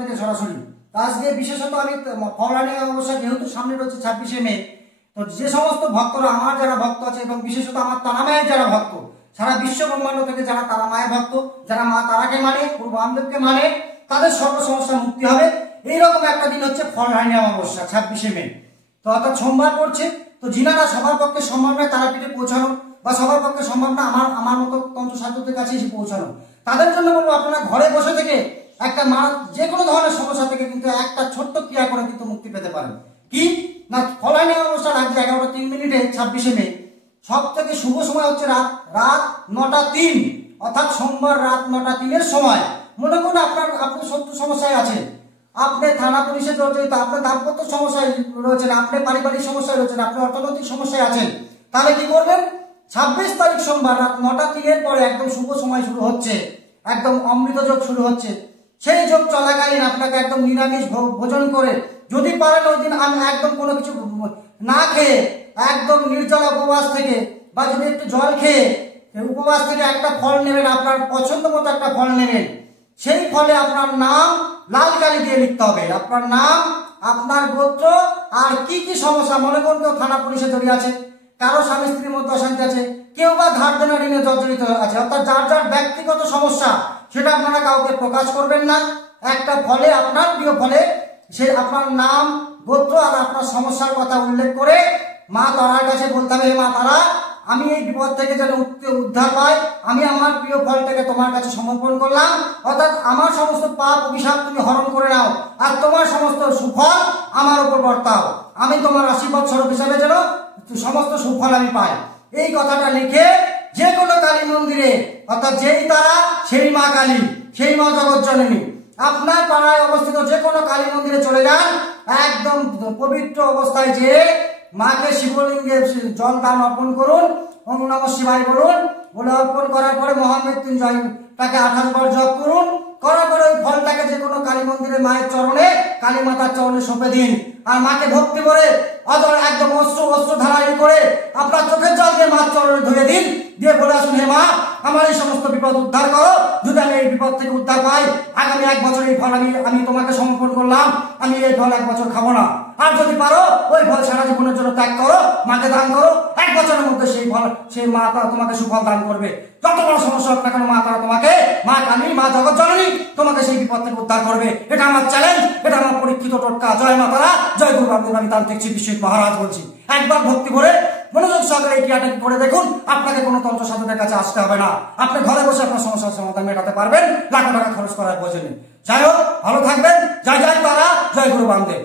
থেকে সরাসরি আজকে বিশেষত আমি ফলহানি অমাবস্যা যেহেতু সামনে রয়েছে 26শে মে, তো যে সমস্ত ভক্তরা আমার যারা ভক্ত আছে এবং বিশেষত আমার তারা মায়ের যারা ভক্ত, সারা বিশ্ব ব্রহ্মাণ্ড থেকে যারা তারা মায়ের ভক্ত, যারা মা তারাকে মানে, গুরু বামদেবকে মানে, তাদের সর্ব সমস্যা মুক্তি হবে। এইরকম একটা দিন হচ্ছে ফলহানি অমাবস্যা 26শে মে। তো অর্থাৎ সোমবার পড়ছে। তো যিনারা সবার পক্ষে সম্ভব নয় তারাপীঠে পৌঁছানো, বা সবার পক্ষে সম্ভব না আমার মতো তন্ত্র সাধকদের কাছে এসে পৌঁছানো, তাদের জন্য বলবো আপনারা ঘরে বসে থেকে একটা যে কোনো ধরনের সমস্যা থেকে কিন্তু একটা ছোট্ট ক্রিয়া করে কিন্তু মুক্তি পেতে পারেন। কি না, ফলহানি অমাবস্যা রাত 11:03 26শে মে। সব থেকে শুভ সময় হচ্ছে রাত 9টা 3, অর্থাৎ সোমবার রাত 9টা 3 সময়। মনে করুন আপনি শত্রু সমস্যায় আছেন, আপনি থানা পুলিশে জড়িত, আপনার দাম্পত্য সমস্যায় রয়েছেন, আপনি পারিবারিক সমস্যায় রয়েছেন, আপনি অর্থনৈতিক সমস্যায় আছেন, তাহলে কি করবেন? 26 তারিখ সোমবার রাত 9টা 3 পরে একদম শুভ সময় শুরু হচ্ছে, একদম অমৃত যোগ শুরু হচ্ছে। সেই যোগ চলাকালীন আপনাকে একদম নিরামিষ ভোজন করে, যদি পারেন ওই দিন আমি একদম কোনো কিছু না খেয়ে একদম নির্জলা উপবাস থেকে, বা যদি একটু জল খেয়ে উপবাস থেকে একটা ফল নেবেন, আপনার পছন্দ মতো একটা ফল নেবেন। সেই ফলে আপনার নাম লাল কালি দিয়ে লিখতে হবে, আপনার নাম, আপনার গোত্র, আর কি কি সমস্যা। মনে করুন কেউ থানা পুলিশে জড়িয়ে আছে, কারো স্বামী স্ত্রীর মধ্যে অশান্তি আছে, কেউ বা ধার দেনা ঋণে জর্জরিত আছে, অর্থাৎ যার যার ব্যক্তিগত সমস্যা সেটা আপনারা কাউকে প্রকাশ করবেন না। একটা ফলে, আপনার প্রিয় ফলে, সে আপনার নাম, গোত্র আর আপনার সমস্যার কথা উল্লেখ করে মা তারার কাছে বলতে হবে, মা তারা, আমি এই বিপদ থেকে যেন উদ্ধার পাই, আমি আমার প্রিয় ফলটাকে তোমার কাছে সমর্পণ করলাম, অর্থাৎ আমার সমস্ত পাপ অভিশাপ তুমি হরণ করে নাও, আর তোমার সমস্ত সুফল আমার উপর বর্তাও, আমি তোমার আশীর্বাদ স্বরূপ হিসাবে যেন সমস্ত সুফল আমি পাই। এই কথাটা লিখে যে কোনো কালী মন্দিরে, অর্থাৎ যেই তারা সেই মা কালী, সেই মা জগৎ জননী, আপনার পাড়ায় অবস্থিত যে কোনো কালী মন্দিরে চলে যান, একদম পবিত্র অবস্থায় যে মাকে শিবলিঙ্গে জল দান অর্পণ করুন, ওম নমঃ শিবায় বলুন, বলে অর্পণ করার পরে মহামৃত্যুঞ্জয় তাকে 28 বার জপ করুন, করার পরে ওই ফলটাকে যে কোনো কালী মন্দিরে মায়ের চরণে, কালী মাতার চরণে সঁপে দিন, আর মাকে ভক্তি করে একদম অস্ত্র ধারাই করে আপনার চোখের জল দিয়ে মার চরণে ধুয়ে দিন, দিয়ে বলে আসুন, হে মা, আমার এই সমস্ত বিপদ উদ্ধার করো, যদি আমি এই বিপদ থেকে উদ্ধার পাই, আগামী 1 বছর এই ফল আমি তোমাকে সমর্পণ করলাম, আমি এই ফল 1 বছর খাবো না, আর যদি পারো ওই ফল সারা জীবনের জন্য ত্যাগ করো, মাকে দান করো, 1 বছরের মধ্যে সেই ফল, সেই মা তারা তোমাকে সুফল দান করবে। যত বড় সমস্যা হোক না কেন, মা তারা তোমাকে, মা কালী, মা জগৎ জননী তোমাকে সেই বিপদ থেকে উদ্ধার করবে। এটা আমার চ্যালেঞ্জ, এটা আমার পরীক্ষিত টোটকা। জয় মা তারা, জয় গুরু বামদেব। আমি তান্ত্রিক বিশ্বজিৎ মহারাজ বলছি। একবার ভক্তি ভরে মনোযোগ সহকারে এই ক্রিয়াটা করে দেখুন, আপনাকে কোনো তন্ত্র সাধকের কাছে আসতে হবে না, আপনি ঘরে বসে আপনার সমস্যার সমাধান মেটাতে পারবেন, লাখো টাকা খরচ করার প্রয়োজন নেই। যাই হোক, ভালো থাকবেন। জয় জয় তারা, জয় গুরু বামদেব।